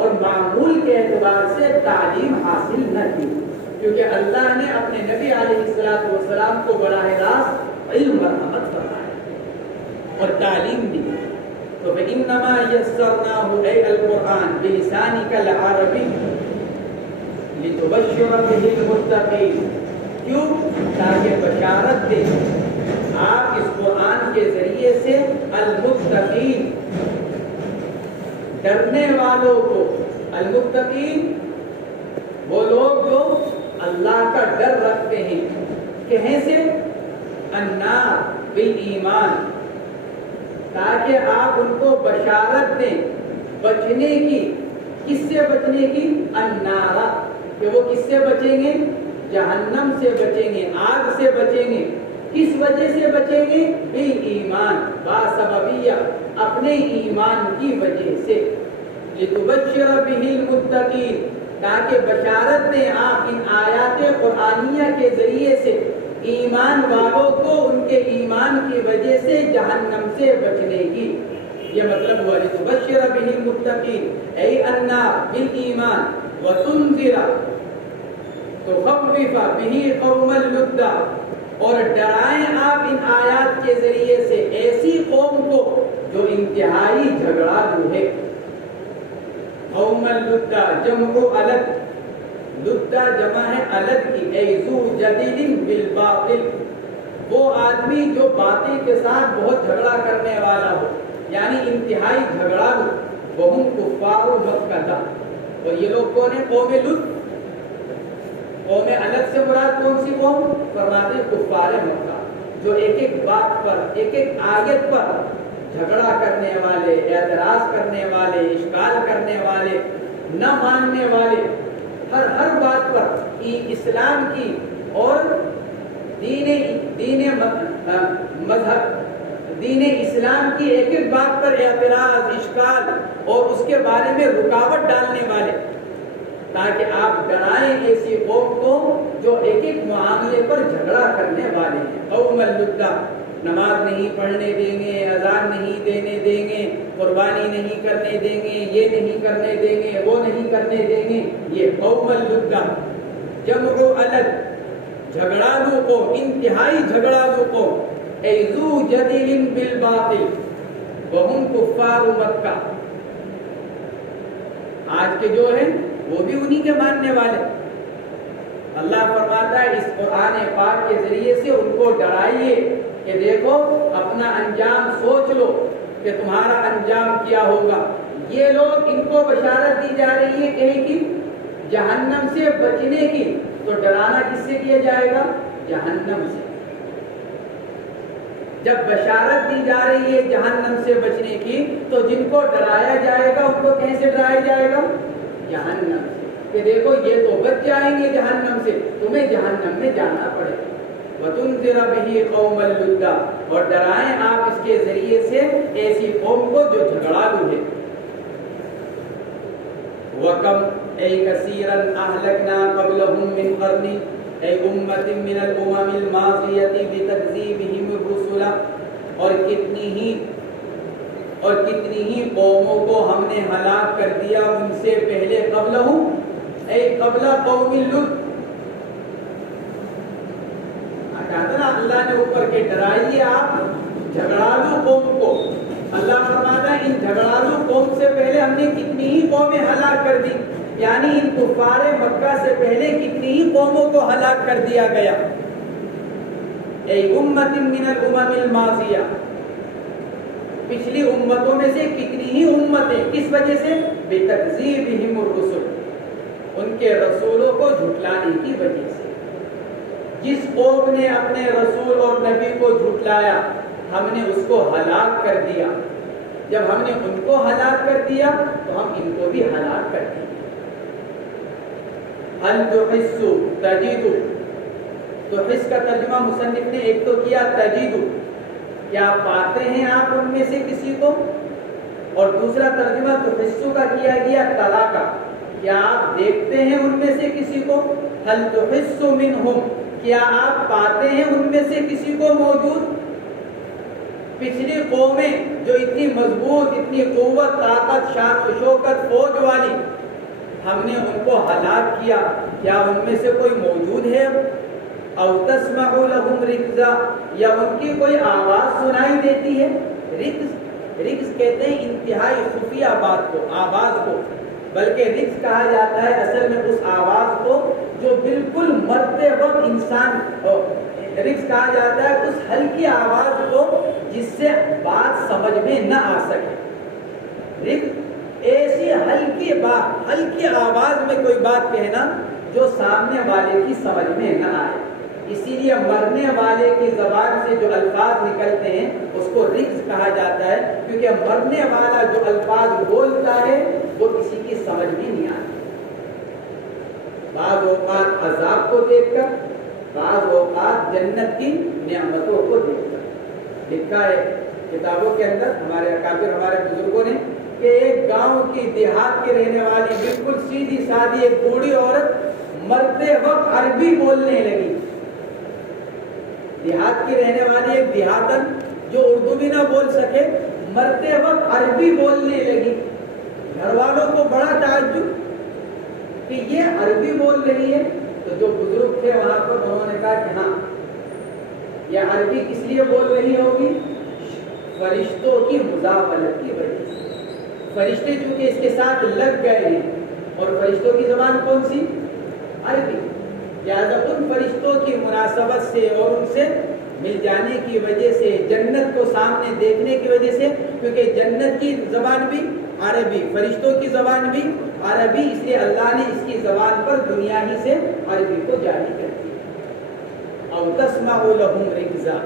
اور معمول کے اعتبار سے تعلیم حاصل نہ کی، کیونکہ اللہ نے اپنے نبی علیہ السلام کو براہ راست علم مرحمت فرمایا اور تعلیم دی. تو فإنما يسرناه أي القرآن بلسانك العربي لتبشر به المتقين. کیوں؟ تاکہ بشارت دے آپ اس قرآن کے ذریعے سے المتقین ڈرنے والوں کو. المتقین وہ لوگ جو اللہ کا ڈر رکھتے ہیں. کہیں سے؟ النار بالایمان، تاکہ آپ ان کو بشارت دیں بچنے کی. کس سے بچنے کی؟ النار، کہ وہ کس سے بچیں گے؟ جہنم سے بچیں گے، آگ سے بچیں گے. کس وجہ سے بچیں گے؟ بالایمان، باسببیہ، اپنے ایمان کی وجہ سے. لتبشر به المتقین، تاکہ بشارت دیں آپ ان آیات قرآنیہ کے ذریعے سے ایمان والوں کو ان کے ایمان کی وجہ سے جہنم سے بچنے کی. یہ مطلب ہوا لتبشر به المتقین ای النار بالایمان وتنذر تخوف به قوما لدا، اور ڈرائیں آپ ان آیات کے ذریعے سے ایسی قوم کو جو انتہائی جھگڑالو ہے. قوم لدا جمع الد، لدا جمع ہے الد کی. ای ذو جدل بالباطل، وہ آدمی جو باطل کے ساتھ بہت جھگڑا کرنے والا ہو، یعنی انتہائی جھگڑالو. وہم کفار مکہ، اور یہ لوگ کون ہیں؟ قوم لد. قوم الگ سے مراد کون سی قوم؟ فرماتے ہیں کفار مکہ، جو ایک ایک بات پر، ایک ایک آیت پر جھگڑا کرنے والے، اعتراض کرنے والے، اشکال کرنے والے، نہ ماننے والے، ہر بات پر اسلام کی اور دین مذہب، دین اسلام کی ایک ایک بات پر اعتراض، اشکال اور اس کے بارے میں رکاوٹ ڈالنے والے، تاکہ آپ ڈرائیں ایسی قوم کو جو ایک ایک معاملے پر جھگڑا کرنے والے ہیں. قوم لدا، نماز نہیں پڑھنے دیں گے، اذان نہیں دینے دیں گے، قربانی نہیں کرنے دیں گے، یہ نہیں کرنے دیں گے، وہ نہیں کرنے دیں گے. یہ قوم لدا جمع الد، جھگڑالو قوم، انتہائی جھگڑالو قوم. ای ذو جدل بالباطل وہم کفار مکہ. آج کے جو ہیں وہ بھی انہی کے ماننے والے. اللہ فرماتا ہے اس قرآن پاک کے ذریعے سے ان کو ڈرائیے کہ دیکھو اپنا انجام سوچ لو کہ تمہارا انجام کیا ہوگا. یہ لوگ، ان کو بشارت دی جا رہی ہے کہیں کی جہنم سے بچنے کی. تو ڈرانا کس سے کیا جائے گا؟ جہنم سے. جب بشارت دی جا رہی ہے جہنم سے بچنے کی، تو جن کو ڈرایا جائے گا ان کو کیسے ڈرایا جائے گا؟ جہنم سے، کہ دیکھو یہ تو بچ جائیں گے جہنم سے، تمہیں جہنم میں جانا پڑے. وَتُنذِرَ بِهِ قَوْمًا لُدًّا، اور ڈرائیں آپ اس کے ذریعے سے ایسی قوم کو جو جھگڑالو ہے. وَكَمْ أَيْ كَثِيرًا أَهْلَكْنَا قَبْلَهُمْ مِنْ قَرْنٍ أَيْ أُمَّةٍ مِنَ الْأُمَمِ الْمَاضِيَةِ بِتَكْذِيبِهِمُ الرُّسُلَ، اور کتنی ہی قوموں کو ہم نے ہلاک کر دیا ان سے پہلے. قبلہم اے قبل قوم لد، کہتا نا اللہ نے اوپر کے ڈرائیے آپ جھگڑالو قوم کو. اللہ فرماتا ہے ان جھگڑالو قوم سے پہلے ہم نے کتنی ہی قومیں ہلاک کر دی، یعنی ان کفار مکہ سے پہلے کتنی ہی قوموں کو ہلاک کر دیا گیا. اے امت من الامم الماضیہ، پچھلی امتوں میں سے کتنی ہی امتیں، کس وجہ سے؟ بتکذیبہم الرسل، ان کے رسولوں کو جھٹلانے کی وجہ سے. جس قوم نے اپنے رسول اور نبی کو جھٹلایا ہم نے اس کو ہلاک کر دیا. جب ہم نے ان کو ہلاک کر دیا تو ہم ان کو بھی ہلاک کر دیا. هل تحس تجد، تو حس کا ترجمہ مصنف نے ایک تو کیا تجد، کیا پاتے ہیں آپ ان میں سے کسی کو، اور دوسرا ترجمہ تو حسو کا کیا گیا تلا کا، کیا آپ دیکھتے ہیں ان میں سے کسی کو. هل تحس منهم، کیا آپ پاتے ہیں ان میں سے کسی کو موجود؟ پچھلی قومیں جو اتنی مضبوط، اتنی قوت، طاقت، شان و شوکت، فوج والی، ہم نے ان کو ہلاک کیا، کیا ان میں سے کوئی موجود ہے؟ او تسمع لهم رکزا، یا ان کی کوئی آواز سنائی دیتی ہے؟ رکز کہتے ہیں انتہائی خفیہ بات کو، آواز کو، بلکہ رکز کہا جاتا ہے اصل میں اس آواز کو جو بالکل مرتے وقت انسان، رکز کہا جاتا ہے اس ہلکی آواز کو جس سے بات سمجھ میں نہ آ سکے۔ رکز ایسی ہلکی آواز میں کوئی بات کہنا جو سامنے والے کی سمجھ میں نہ آئے۔ اسی لیے مرنے والے کی زبان سے جو الفاظ نکلتے ہیں اس کو رکز کہا جاتا ہے، کیونکہ مرنے والا جو الفاظ بولتا ہے وہ کسی کی سمجھ میں نہیں آتا۔ بعض اوقات عذاب کو دیکھ کر، بعض اوقات جنت کی نعمتوں کو دیکھ کر۔ لکھا ہے کتابوں کے اندر ہمارے اکابر، ہمارے بزرگوں نے، کہ ایک گاؤں کی دیہات کی رہنے والی بالکل سیدھی سادھی ایک بوڑھی عورت مرتے وقت عربی بولنے لگی۔ دیہات کی رہنے والی ایک دیہاتن جو اردو بھی نہ بول سکے، مرتے وقت عربی بولنے لگی۔ گھر والوں کو بڑا تعجب کہ یہ عربی بول رہی ہے، تو جو بزرگ تھے وہاں پر انہوں نے کہا کہ ہاں یہ عربی کس لیے بول رہی ہوگی؟ فرشتوں کی مزاولت کی وجہ سے۔ فرشتے چونکہ اس کے ساتھ لگ گئے ہیں، اور فرشتوں کی زبان کون سی؟ عربی۔ لہٰذا ان فرشتوں کی مناسبت سے اور ان سے مل جانے کی وجہ سے، جنت کو سامنے دیکھنے کی وجہ سے، کیونکہ جنت کی زبان بھی عربی، فرشتوں کی زبان بھی عربی، اس لیے اللہ نے اس کی زبان پر دنیا ہی سے عربی کو جاری کر دیا۔ او تسمع لهم رکزا،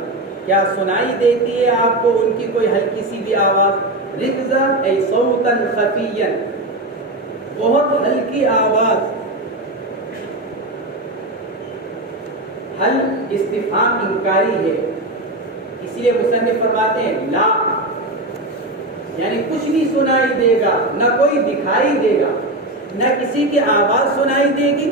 کیا سنائی دیتی ہے آپ کو ان کی کوئی ہلکی سی بھی آواز؟ رکزا ای صوتا خفیا، بہت ہلکی آواز۔ حل استفہام انکاری ہے، اس لیے مصنف فرماتے ہیں لا، یعنی کچھ نہیں سنائی دے گا، نہ کوئی دکھائی دے گا، نہ کسی کی آواز سنائی دے گی،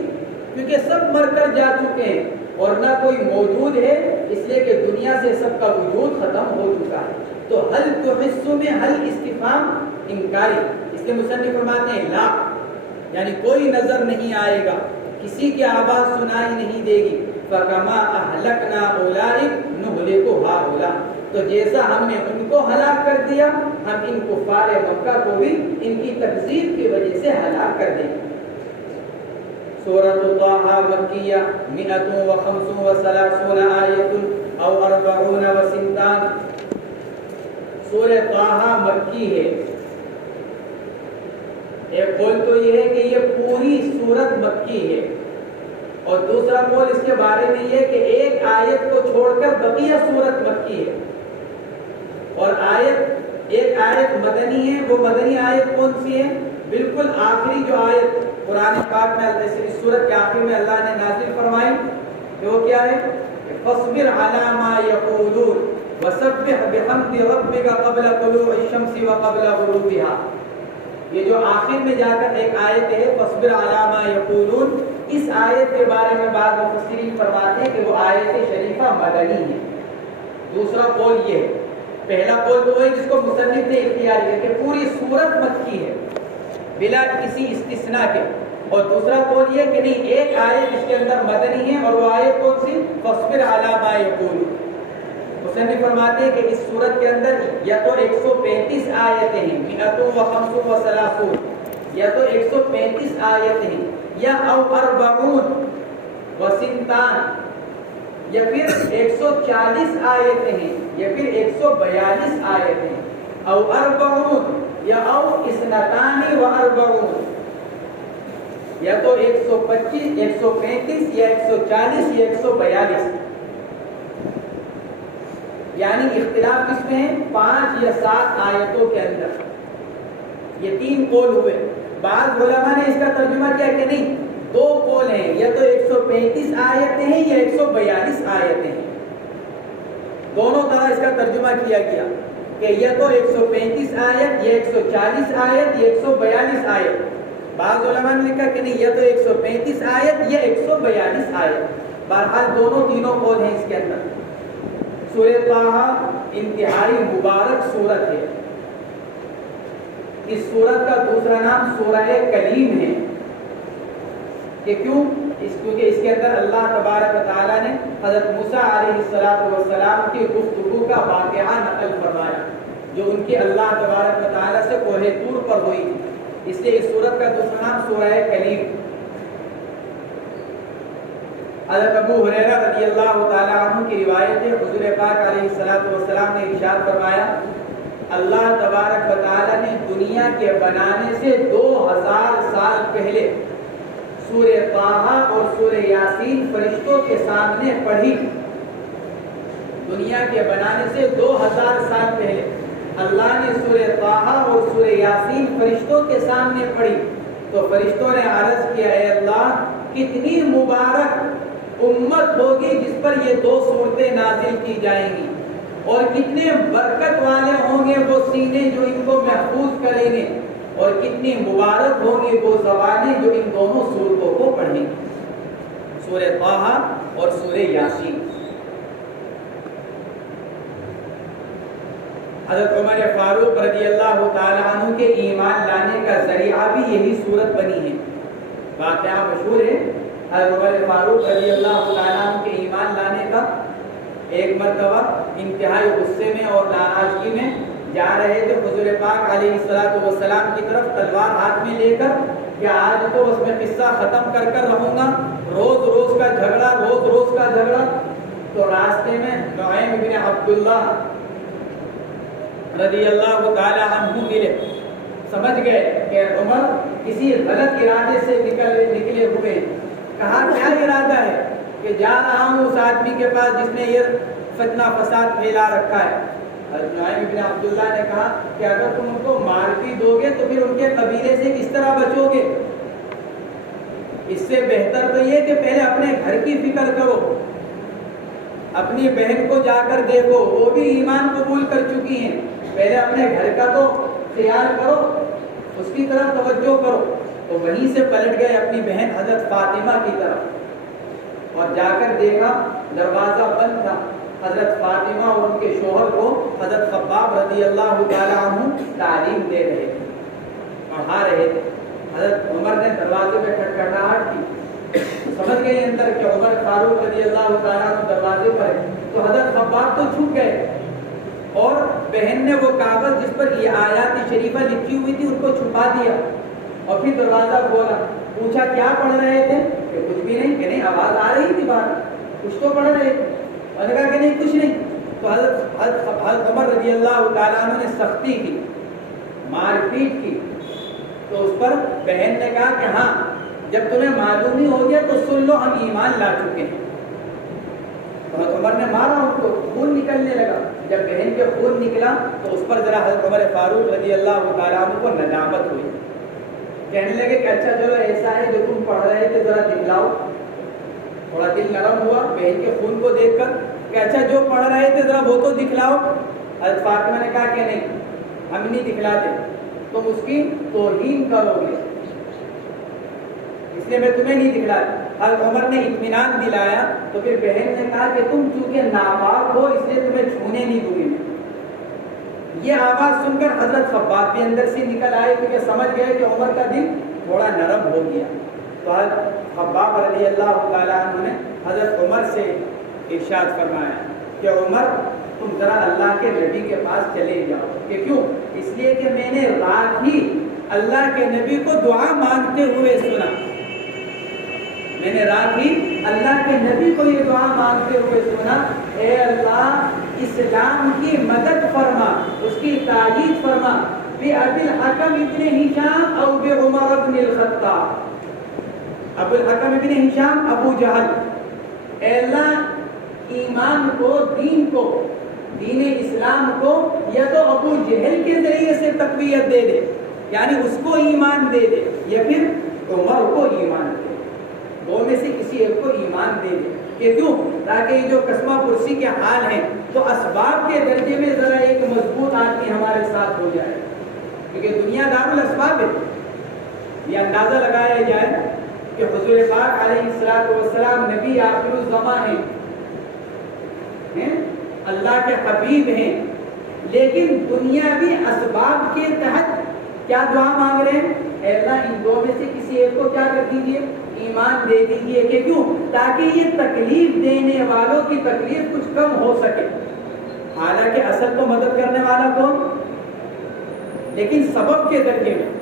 کیونکہ سب مر کر جا چکے ہیں، اور نہ کوئی موجود ہے، اس لیے کہ دنیا سے سب کا وجود ختم ہو چکا ہے۔ تو حل تحس میں حل استفہام انکاری، اس لیے مصنف فرماتے ہیں لا، یعنی کوئی نظر نہیں آئے گا، کسی کی آواز سنائی نہیں دے گی۔ فَكَمَا أَهْلَكْنَا أُولَٰئِكَ نُهْلِكُ هَٰؤُلَاءِ، تو جیسا ہم نے ان کو ہلاک کر دیا، ہم ان کفار مکہ کو بھی ان کی تکذیب کی وجہ سے ہلاک کر دیں گے۔ سورۃ طٰہٰ مکیہ 135 آیۃ او 40 سورہ طٰہٰ مکی ہے۔ ایک قول تو یہ ہے کہ یہ پوری سورت مکی ہے، اور دوسرا قول اس کے بارے میں یہ کہ ایک آیت کو چھوڑ کر بقیہ سورت مکی ہے، اور ایک آیت مدنی ہے۔ وہ مدنی آیت کون سی ہے؟ بالکل آخری جو آیت قرآن پاک میں اس سورت کے آخر میں اللہ نے نازل فرمائی کہ وہ کیا ہے؟ فاصبر علی ما یقولون وسبح بحمد ربک قبل طلوع الشمس وقبل غروبها۔ یہ جو آخر میں جا کر ایک آیت ہے فاصبر علی ما یقولون، اس آیت کے بارے میں بعض مفسرین فرماتے ہیں کہ وہ آیت شریفہ مدنی ہے۔ دوسرا قول یہ ہے، پہلا قول تو ہے جس کو مصنف نے اختیار کیا کہ پوری سورت مکی ہے بلا کسی استثناء کے، اور دوسرا قول یہ کہ نہیں، ایک آیت اس کے اندر مدنی ہے، اور وہ آیت کون سی؟ فاصبر علی ما یقولون۔ مصنف فرماتے ہیں کہ اس سورت کے اندر یا تو 135 آیتیں ہیں، 135 یا تو 135 آیتیں ہیں، یا او 40 وسنتان، یا پھر 140 آیتیں ہیں، یا پھر 142 آیتیں ہیں، او 40 یا او 42 یا تو 125 135 یا 140 یا 142، یعنی اختلاف کس میں ہے؟ 5 یا 7 آیتوں کے اندر۔ یہ 3 قول ہوئے۔ بعض علماء نے اس کا ترجمہ کیا کہ نہیں، 2 قول ہیں، یا تو 135 آیتیں ہیں یا 142 آیتیں ہیں۔ دونوں طرح اس کا ترجمہ کیا گیا کہ یا تو 135 آیت یا 140 آیت یا 142 آیت۔ بعض علماء نے لکھا کہ نہیں، یا تو 135 آیت یا 142 آیت۔ بہرحال دونوں تینوں قول ہیں اس کے اندر۔ سورہ طٰہٰ انتہائی مبارک سورت ہے۔ اس سورت کا دوسرا نام سورہ کلیم ہے کہ کیوں؟ کیونکہ اس کے اندر اللہ تبارک و تعالیٰ نے حضرت موسیٰ علیہ السلام کی گفتگو کا واقعہ نقل فرمایا جو ان کی اللہ تبارک و تعالیٰ سے کوہ طور پر ہوئی تھی، اس لیے اس سورت کا دوسرا نام سورہ کلیم۔ حضرت ابو ہریرہ رضی اللہ تعالیٰ عنہ کی روایت ہے، حضور پاک علیہ السلام نے ارشاد فرمایا اللہ تبارک و تعالیٰ نے دنیا کے بنانے سے 2000 سال پہلے سورہ طٰہٰ اور سورہ یاسین فرشتوں کے سامنے پڑھی۔ دنیا کے بنانے سے 2000 سال پہلے اللہ نے سورہ طٰہٰ اور سورہ یاسین فرشتوں کے سامنے پڑھی تو فرشتوں نے عرض کیا اے اللہ کتنی مبارک امت ہوگی جس پر یہ 2 سورتیں نازل کی جائیں گی، اور کتنے برکت والے ہوں گے وہ سینے جو ان کو محفوظ کریں گے، اور کتنی مبارک ہوں گی وہ زبانیں جو ان دونوں سورتوں کو پڑھیں گی، سورہ طٰہٰ اور سورہ یاسین۔ حضرت عمر فاروق رضی اللہ تعالیٰ عنہ کے ایمان لانے کا ذریعہ بھی یہی سورت بنی ہے۔ واقعہ مشہور ہے حضرت عمر فاروق رضی اللہ تعالیٰ عنہ کے ایمان لانے کا۔ ایک مرتبہ انتہائی غصے میں اور ناراضگی میں جا رہے تھے حضور پاک علیہ السلام کی طرف تلوار ہاتھ میں لے کر کہ آج تو اس میں قصہ ختم کر رہوں گا، روز روز کا جھگڑا۔ تو راستے میں نعیم بن عبداللہ رضی اللہ تعالیٰ عنہ ملے، سمجھ گئے کہ عمر کسی غلط ارادے سے نکلے ہوئے۔ کہا کیا ارادہ ہے؟ کہ جا رہا ہوں اس آدمی کے پاس جس نے یہ فتنہ فساد پھیلا رکھا ہے۔ حضرت نعیم بن عبداللہ نے کہا کہ اگر تم ان کو مار بھی دو گے تو پھر ان کے قبیلے سے کس طرح بچو گے؟ اس سے بہتر تو یہ کہ پہلے اپنے گھر کی فکر کرو، اپنی بہن کو جا کر دیکھو، وہ بھی ایمان قبول کر چکی ہیں، پہلے اپنے گھر کا تو خیال کرو، اس کی طرف توجہ کرو۔ تو وہیں سے پلٹ گئے اپنی بہن حضرت فاطمہ کی طرف، اور جا کر دیکھا دروازہ بند تھا۔ حضرت فاطمہ اور ان کے شوہر کو حضرت خباب رضی اللہ تعالیٰ عنہ تعلیم دے رہے تھے، پڑھا رہے تھے۔ حضرت عمر نے دروازے پہ کھٹکھٹاہٹ کی، سمجھ گئے اندر کہ عمر فاروق رضی اللہ تعالیٰ عنہ دروازے پر ہے، تو حضرت خباب تو چھپ گئے، اور بہن نے وہ کاغذ جس پر یہ آیات شریفہ لکھی ہوئی تھی ان کو چھپا دیا، اور پھر دروازہ کھولا، پوچھا کیا پڑھ رہے تھے؟ کہ کچھ بھی نہیں۔ کہ نہیں آواز آ رہی تھی باہر، کچھ تو پڑھ رہے تھے۔ اور نے کہا کہ نہیں کچھ نہیں۔ تو حضرت عمر رضی اللہ تعالیٰ عنہ نے سختی کی، مار پیٹ کی، تو اس پر بہن نے کہا کہ ہاں جب تمہیں معلوم ہی ہو گیا تو سن لو، ہم ایمان لا چکے ہیں۔ تو حضرت عمر نے مارا، ان کو خون نکلنے لگا۔ جب بہن کے خون نکلا تو اس پر ذرا حضرت عمر فاروق رضی اللہ تعالیٰ عنہ کو ندامت ہوئی، کہنے لگے کہ اچھا چلو ایسا ہے جو تم پڑھ رہے تھے ذرا دکھلاؤ۔ تھوڑا دل نرم ہوا بہن کے خون کو دیکھ کر کہ اچھا جو پڑھ رہے تھے ذرا وہ تو دکھلاؤ۔ حضرت فاطمہ نے کہا کہ نہیں ہم نہیں دکھلاتے، تم اس کی توہین کرو گے، اس لیے میں تمہیں نہیں دکھلاتا۔ حضرت عمر نے اطمینان دلایا تو پھر بہن نے کہا کہ تم چونکہ ناپاک ہو اس لیے تمہیں چھونے نہیں دوں گی۔ یہ آواز سن کر حضرت خباب بھی اندر سے نکل آئے کیونکہ سمجھ گئے کہ عمر کا دل تھوڑا نرم ہو گیا۔ تو حضرت خباب رضی اللہ تعالیٰ عنہ نے حضرت عمر سے ارشاد فرمایا کہ عمر تم ذرا اللہ کے نبی کے پاس چلے جاؤ۔ کہ کیوں؟ اس لیے کہ میں نے رات ہی اللہ کے نبی کو دعا مانگتے ہوئے سنا، میں نے رات ہی اللہ کے نبی کو یہ دعا مانگتے ہوئے سنا، اے اللہ اسلام کی مدد فرما، اس کی تائید فرما، بِأَبِي الْحَكَمِ ابن ہشام او بعمر ابن الخطاب۔ ابو الحکم ابن ہشام ابو جہل، اے اللہ ایمان کو، دین کو، دین اسلام کو یا تو ابو جہل کے ذریعے سے تقویت دے دے، یعنی اس کو ایمان دے دے، یا پھر عمر کو ایمان دے، دو میں سے کسی ایک کو ایمان دے دے۔ کہ کیوں؟ تاکہ یہ جو قسمہ پرسی کے حال ہیں تو اسباب کے درجے میں ذرا ایک مضبوط آدمی ہمارے ساتھ ہو جائے، کیونکہ دنیا دار الاسباب ہے۔ یہ اندازہ لگایا جائے کہ حضور پاک علیہ السلام نبی آخر الزمان ہیں، اللہ کے حبیب ہیں، لیکن دنیاوی اسباب کے تحت کیا دعا مانگ رہے ہیں؟ اے اللہ ان دو میں سے کسی ایک کو کیا کر دیجیے؟ ایمان دے دیجیے. کہ کیوں؟ تاکہ یہ تکلیف دینے والوں کی تکلیف کچھ کم ہو سکے. حالانکہ اصل تو مدد کرنے والا کون؟ لیکن سبب کے درجے میں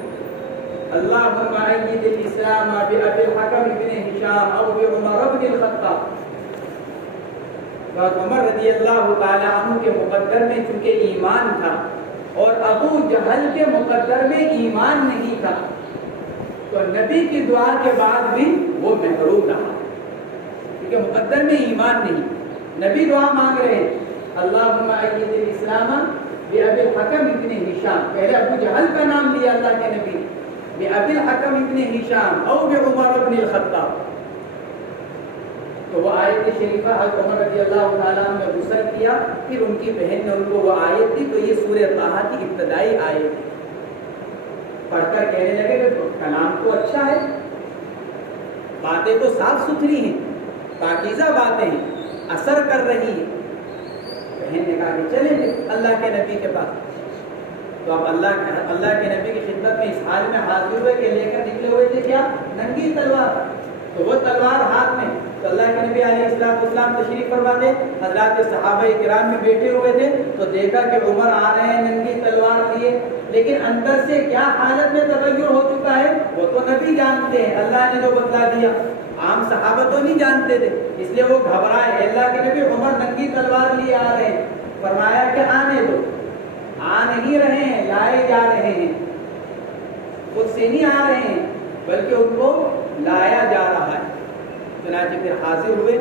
اللہم ایید الاسلام بأبی الحکم بن ہشام او بعمر بن الخطاب. عمر رضی اللہ تعالی عنہ کے مقدر میں چونکہ ایمان تھا اور ابو جہل کے مقدر میں ایمان نہیں تھا، تو نبی کی دعا کے بعد بھی وہ محروم رہا، کیونکہ مقدر میں ایمان نہیں. نبی دعا مانگ رہے ہیں اللہم ایید الاسلام بأبی الحکم ابن ہشام. پہلے ابو جہل کا نام لیا اللہ کے نبی، بأبی الحکم ابن ہشام او بعمر بن الخطاب. تو وہ آیت شریفہ حضرت عمر رضی اللہ تعالیٰ عنہ نے غسل کیا، پھر ان کی بہن نے ان کو وہ آیت دی. تو یہ سورہ طٰہٰ کی ابتدائی آیت ہے. پڑھ کر کہنے لگے کہ کلام تو اچھا ہے، باتیں تو صاف ستھری ہیں، پاکیزہ باتیں ہیں، اثر کر رہی ہیں. بہن نے کہا کہ چلیں گے اللہ کے نبی کے پاس. تو اب اللہ کے نبی کی خدمت میں اس حال میں حاضر ہوئے کہ لے کر نکلے ہوئے تھے کیا؟ ننگی تلوار. تو وہ تلوار ہاتھ میں. تو اللہ کے نبی علیہ السلام تشریف فرما دے، حضرات صحابہ کرام میں بیٹھے ہوئے تھے، تو دیکھا کہ عمر آ رہے ہیں ننگی تلوار لیے، لیکن اندر سے کیا حالت میں تغیر ہو چکا ہے وہ تو نبی جانتے ہیں، اللہ نے جو بتلا دیا. عام صحابہ تو نہیں جانتے تھے، اس لیے وہ گھبرائے. اللہ کے نبی عمر ننگی تلوار لیے آ رہے ہیں. فرمایا کہ آنے دو. آ نہیں رہے ہیں، لائے جا رہے ہیں. خود سے نہیں آ رہے ہیں بلکہ ان کو لایا جا رہا ہے. چنانچہ پھر حاضر ہوئے،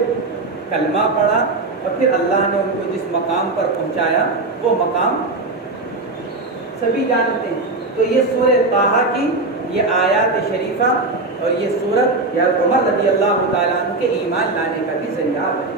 کلمہ پڑھا، اور پھر اللہ نے ان کو جس مقام پر پہنچایا وہ مقام سبھی جانتے ہیں. تو یہ سورہ طٰہٰ کی یہ آیات شریفہ اور یہ سورت یا عمر رضی اللہ تعالیٰ عنہ کے ایمان لانے کا بھی ذریعہ ہے.